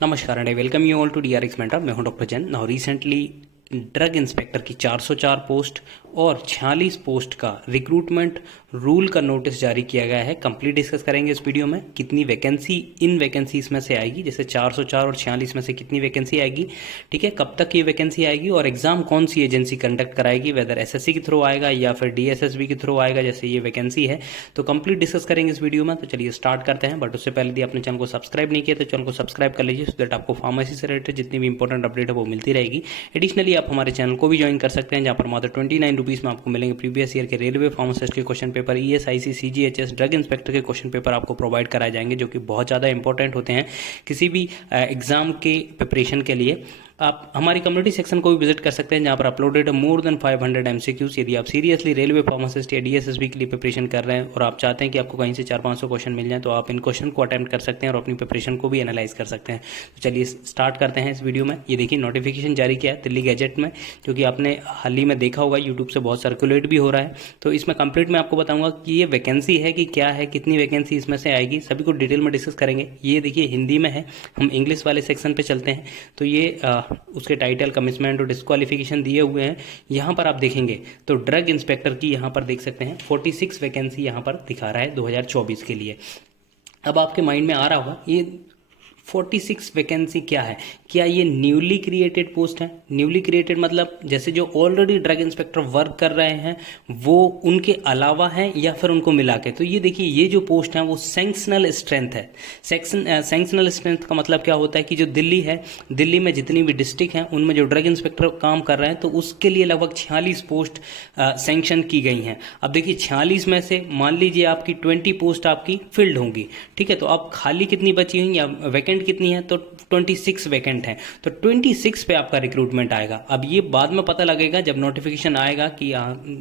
नमस्कार and I welcome you all to DRX mentor. मैं हूं doctor Jain. Now recently drug inspector की 404 post और 46 पोस्ट का रिक्रूटमेंट रूल का नोटिस जारी किया गया है। कंप्लीट डिस्कस करेंगे इस वीडियो में। कितनी वैकेंसी इन वैकेंसीज में से आएगी, जैसे 404 और 46 में से कितनी वैकेंसी आएगी, ठीक है, कब तक ये वैकेंसी आएगी और एग्जाम कौन सी एजेंसी कंडक्ट कराएगी, वेदर एसएससी के थ्रू आएगा या फिर डीएसएसबी के थ्रू आएगा, जैसे ये वैकेंसी है। तो कंप्लीट डिस्कस करेंगे इस वीडियो में। तो चलिए स्टार्ट करते हैं। बट उससे पहले यदि आपने चैनल को सब्सक्राइब नहीं किया तो चैनल को सब्सक्राइब कर लीजिए, सो दैट आपको फार्मेसी से रिलेटेड जितनी भी इंपॉर्टेंट अपडेट है वो मिलती रहेगी। एडिशनली आप हमारे चैनल को भी ज्वाइन कर सकते हैं, जहां पर मात्र 29 रुपीज़ में आपको मिलेंगे प्रीवियस ईयर के रेलवे फार्मासिस्ट के question paper, ESIC, CGHS, drug inspector के क्वेश्चन पेपर आपको प्रोवाइड कराए जाएंगे, जो कि बहुत ज़्यादा इंपॉर्टेंट होते हैं किसी भी एग्जाम के प्रिपरेशन के लिए। आप हमारी कम्युनिटी सेक्शन को भी विजिट कर सकते हैं, जहां पर अपलोडेड मोर देन 500 एमसीक्यूज। यदि आप सीरियसली रेलवे फार्मासिस्ट या डीएसएसबी के लिए प्रिपरेशन कर रहे हैं और आप चाहते हैं कि आपको कहीं से 400-500 क्वेश्चन मिल जाए, तो आप इन क्वेश्चन को अटेम्प्ट कर सकते हैं और अपनी प्रिपरेशन को भी एनालाइज कर सकते हैं। तो चलिए स्टार्ट करते हैं इस वीडियो में। ये देखिए नोटिफिकेशन जारी किया है दिल्ली गैजेट में, जो कि आपने हाल ही में देखा होगा, यूट्यूब से बहुत सर्कुलेट भी हो रहा है। तो इसमें कंप्लीट मैं आपको बताऊंगा कि ये वैकेंसी है कि क्या है, कितनी वैकेंसी इसमें से आएगी, सभी को डिटेल में डिस्कस करेंगे। ये देखिए हिंदी में है, हम इंग्लिश वाले सेक्शन पे चलते हैं। तो ये उसके टाइटल, कमिटमेंट और डिस्क्वालिफिकेशन दिए हुए हैं। यहाँ पर आप देखेंगे तो ड्रग इंस्पेक्टर की यहाँ पर देख सकते हैं 46 वैकेंसी यहाँ पर दिखा रहा है 2024 के लिए। अब आपके माइंड में आ रहा होगा ये 46 वैकेंसी क्या है, क्या ये न्यूली क्रिएटेड पोस्ट है? न्यूली क्रिएटेड मतलब जैसे जो ऑलरेडी ड्रग इंस्पेक्टर वर्क कर रहे हैं वो उनके अलावा है या फिर उनको मिला के? तो ये देखिए ये जो पोस्ट है वो सैंक्शनल स्ट्रेंथ है। सैंक्शनल स्ट्रेंथ का मतलब क्या होता है कि जो दिल्ली है, दिल्ली में जितनी भी डिस्ट्रिक्ट हैं उनमें जो ड्रग इंस्पेक्टर काम कर रहे हैं तो उसके लिए लगभग 46 पोस्ट सैंक्शन की गई हैं। अब देखिए 46 में से मान लीजिए आपकी 20 पोस्ट आपकी फिल्ड होंगी, ठीक है, तो अब खाली कितनी बची हुई या वैकेंट कितनी है? तो 26 वैकेंट है। तो 26 पे आपका रिक्रूटमेंट आएगा। अब ये बाद में पता लगेगा जब नोटिफिकेशन आएगा कि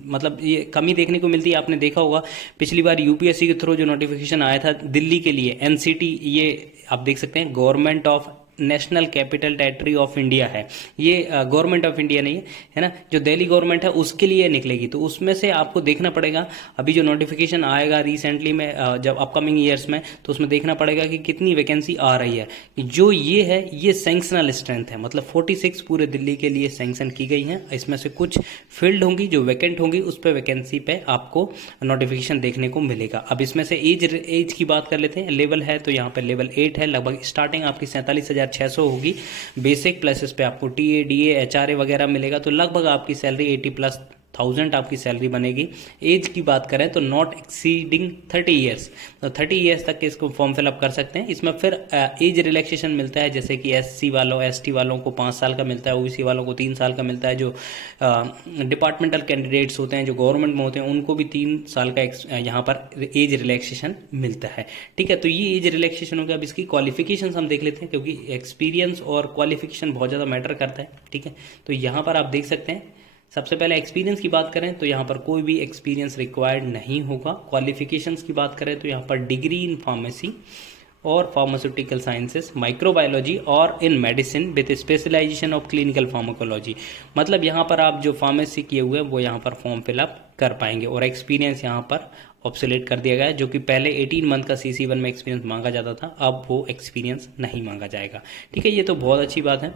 मतलब ये कमी देखने को मिलती है। आपने देखा होगा पिछली बार यूपीएससी के थ्रू जो नोटिफिकेशन आया था दिल्ली के लिए, एनसीटी, ये आप देख सकते हैं government of national capital territory of India है, ये गवर्नमेंट ऑफ इंडिया नहीं है ना, जो दिल्ली गवर्नमेंट है उसके लिए निकलेगी। तो उसमें से आपको देखना पड़ेगा अभी जो नोटिफिकेशन आएगा रिसेंटली में, जब अपकमिंग ईयर्स में, तो उसमें देखना पड़ेगा कि कितनी वैकेंसी आ रही है। जो ये है ये सैंक्शनल स्ट्रेंथ है, मतलब 46 पूरे दिल्ली के लिए सैंक्शन की गई हैं। इसमें से कुछ फील्ड होंगी जो वैकेंट होंगी, उस पर वैकेंसी पे आपको नोटिफिकेशन देखने को मिलेगा। अब इसमें से एज की बात कर लेते हैं। लेवल है तो यहाँ पर लेवल 8 है, लगभग स्टार्टिंग आपकी 47,600 होगी बेसिक, प्लस इस पे आपको टीए, डीए, एचआरए वगैरह मिलेगा। तो लगभग आपकी सैलरी 80+ 1000 आपकी सैलरी बनेगी। एज की बात करें तो नॉट एक्सीडिंग 30 ईयर्स, तो 30 ईयर्स तक के इसको फॉर्म फिलअप कर सकते हैं। इसमें फिर एज रिलैक्सेशन मिलता है, जैसे कि एससी वालों, एसटी वालों को 5 साल का मिलता है, ओबीसी वालों को 3 साल का मिलता है, जो डिपार्टमेंटल कैंडिडेट्स होते हैं जो गवर्नमेंट में होते हैं उनको भी 3 साल का यहाँ पर एज रिलैक्सेशन मिलता है, ठीक है। तो ये एज रिलैक्सेशन हो गया। अब इसकी क्वालिफिकेशन हम देख लेते हैं, क्योंकि एक्सपीरियंस और क्वालिफिकेशन बहुत ज़्यादा मैटर करता है, ठीक है। तो यहाँ पर आप देख सकते हैं सबसे पहले एक्सपीरियंस की बात करें तो यहाँ पर कोई भी एक्सपीरियंस रिक्वायर्ड नहीं होगा। क्वालिफिकेशंस की बात करें तो यहाँ पर डिग्री इन फार्मेसी और फार्मास्यूटिकल साइंसेस, माइक्रोबायोलॉजी और in medicine with specialisation of clinical pharmacology, मतलब यहाँ पर आप जो फार्मेसी किए हुए हैं वो यहाँ पर फॉर्म फिलअप कर पाएंगे। और एक्सपीरियंस यहाँ पर ऑब्सोलेट कर दिया गया है, जो कि पहले 18 मंथ का CC1 में एक्सपीरियंस मांगा जाता था, अब वो एक्सपीरियंस नहीं मांगा जाएगा, ठीक है। ये तो बहुत अच्छी बात है।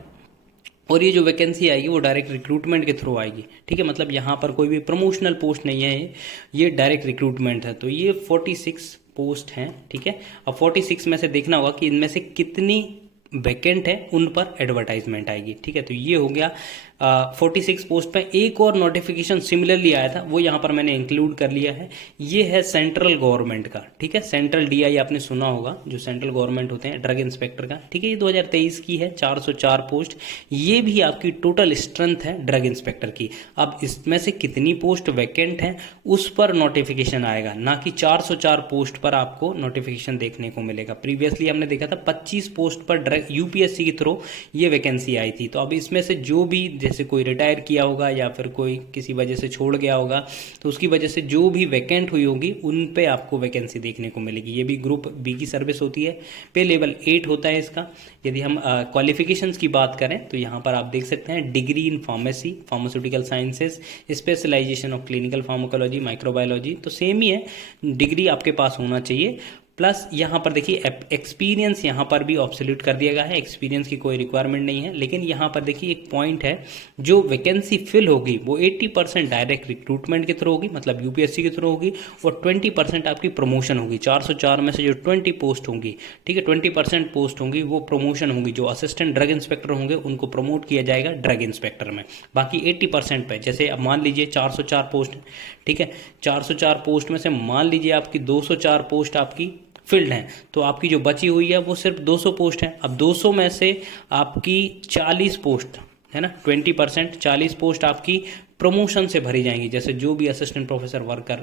और ये जो वैकेंसी आएगी वो डायरेक्ट रिक्रूटमेंट के थ्रू आएगी, ठीक है, मतलब यहाँ पर कोई भी प्रमोशनल पोस्ट नहीं है, ये डायरेक्ट रिक्रूटमेंट है। तो ये 46 पोस्ट हैं, ठीक है। अब 46 में से देखना होगा कि इनमें से कितनी वैकेंट है, उन पर एडवर्टाइजमेंट आएगी, ठीक है। तो ये हो गया 46 पोस्ट पे। एक और नोटिफिकेशन सिमिलरली आया था, वो यहाँ पर मैंने इंक्लूड कर लिया है। ये है सेंट्रल गवर्नमेंट का, ठीक है, सेंट्रल डीआई आपने सुना होगा, जो सेंट्रल गवर्नमेंट होते हैं ड्रग इंस्पेक्टर का, ठीक है। ये 2023 की है, 404 पोस्ट। ये भी आपकी टोटल स्ट्रेंथ है ड्रग इंस्पेक्टर की। अब इसमें से कितनी पोस्ट वैकेंट है उस पर नोटिफिकेशन आएगा, ना कि 404 पोस्ट पर आपको नोटिफिकेशन देखने को मिलेगा। प्रीवियसली हमने देखा था 25 पोस्ट पर ड्रग यूपीएससी के थ्रू ये वैकेंसी आई थी। तो अब इसमें से जो भी, जैसे कोई रिटायर किया होगा या फिर कोई किसी वजह से छोड़ गया होगा, तो उसकी वजह से जो भी वैकेंट हुई होगी उन पे आपको वैकेंसी देखने को मिलेगी। ये भी ग्रुप बी की सर्विस होती है, पे लेवल 8 होता है इसका। यदि हम क्वालिफिकेशंस की बात करें तो यहाँ पर आप देख सकते हैं degree in pharmacy, pharmaceutical sciences, specialization of clinical pharmacology, microbiology, तो सेम ही है, डिग्री आपके पास होना चाहिए, प्लस यहाँ पर देखिए एक्सपीरियंस यहाँ पर भी ऑब्सोल्यूट कर दिया गया है, एक्सपीरियंस की कोई रिक्वायरमेंट नहीं है। लेकिन यहाँ पर देखिए एक पॉइंट है, जो वैकेंसी फिल होगी वो 80% डायरेक्ट रिक्रूटमेंट के थ्रू होगी, मतलब यूपीएससी के थ्रू होगी, और 20% आपकी प्रमोशन होगी। 404 में से जो 20 पोस्ट होंगी, ठीक है, 20% पोस्ट होंगी वो प्रमोशन होंगी। जो असिस्टेंट ड्रग इंस्पेक्टर होंगे उनको प्रमोट किया जाएगा ड्रग इंस्पेक्टर में। बाकी 80% पे, जैसे अब मान लीजिए 404 पोस्ट, ठीक है, 404 पोस्ट में से मान लीजिए आपकी 204 पोस्ट आपकी फील्ड हैं, तो आपकी जो बची हुई है वो सिर्फ 200 पोस्ट है। अब 200 में से आपकी 40 पोस्ट है ना, 20%, 40 पोस्ट आपकी प्रमोशन से भरी जाएंगी। जैसे जो भी असिस्टेंट प्रोफेसर वर्क कर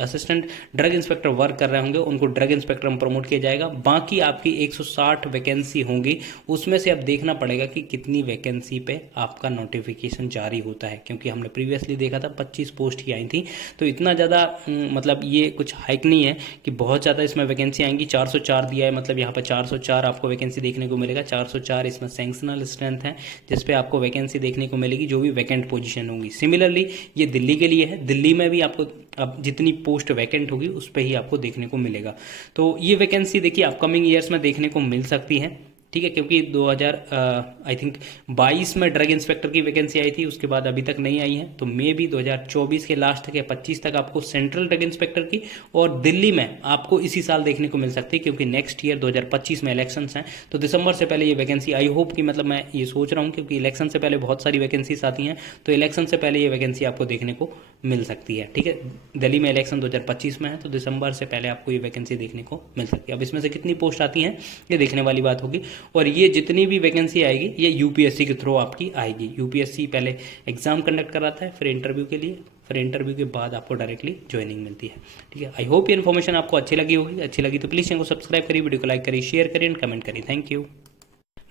असिस्टेंट ड्रग इंस्पेक्टर वर्क कर रहे होंगे उनको ड्रग इंस्पेक्टर में प्रमोट किया जाएगा। बाकी आपकी 160 वैकेंसी होंगी, उसमें से अब देखना पड़ेगा कि कितनी वैकेंसी पे आपका नोटिफिकेशन जारी होता है, क्योंकि हमने प्रीवियसली देखा था 25 पोस्ट ही आई थी। तो इतना ज़्यादा मतलब ये कुछ हाइक नहीं है कि बहुत ज़्यादा इसमें वैकेंसी आएंगी। 404 दिया है, मतलब यहाँ पर 404 आपको वैकेंसी देखने को मिलेगा। 404 इसमें सैंक्शनल स्ट्रेंथ है, जिसपे आपको वैकेंसी देखने को मिलेगी, जो भी वैकेंट पोजीशन होंगी। सिमिलरली ये दिल्ली के लिए है, दिल्ली में भी आपको अब जितनी पोस्ट वैकेंट होगी उस पर ही आपको देखने को मिलेगा। तो ये वैकेंसी देखिए अपकमिंग ईयर्स में देखने को मिल सकती है, ठीक है, क्योंकि 2022 में ड्रग इंस्पेक्टर की वैकेंसी आई थी, उसके बाद अभी तक नहीं आई है। तो मे भी 2024 के लास्ट तक या 25 तक आपको सेंट्रल ड्रग इंस्पेक्टर की और दिल्ली में आपको इसी साल देखने को मिल सकती है, क्योंकि नेक्स्ट ईयर 2025 में इलेक्शंस हैं। तो दिसंबर से पहले ये वैकेंसी, आई होप कि, मतलब मैं ये सोच रहा हूँ, क्योंकि इलेक्शन से पहले बहुत सारी वैकेंसीज आती हैं, तो इलेक्शन से पहले ये वैकेंसी आपको देखने को मिल सकती है, ठीक है। दिल्ली में इलेक्शन 2025 में है, तो दिसंबर से पहले आपको ये वैकेंसी देखने को मिल सकती है। अब इसमें से कितनी पोस्ट आती हैं ये देखने वाली बात होगी। और ये जितनी भी वैकेंसी आएगी ये यूपीएससी के थ्रू आपकी आएगी। यूपीएससी पहले एग्जाम कंडक्ट कराता है, फिर इंटरव्यू के लिए, फिर इंटरव्यू के बाद आपको डायरेक्टली ज्वाइनिंग मिलती है, ठीक है। आई होप ये इन्फॉर्मेशन आपको अच्छी लगी होगी। अच्छी लगी तो प्लीज़ चैनल को सब्सक्राइब करिए, वीडियो को लाइक करिए, शेयर करिए एंड कमेंट करिए। थैंक यू,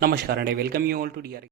नमस्कार and I welcome you all to DRX।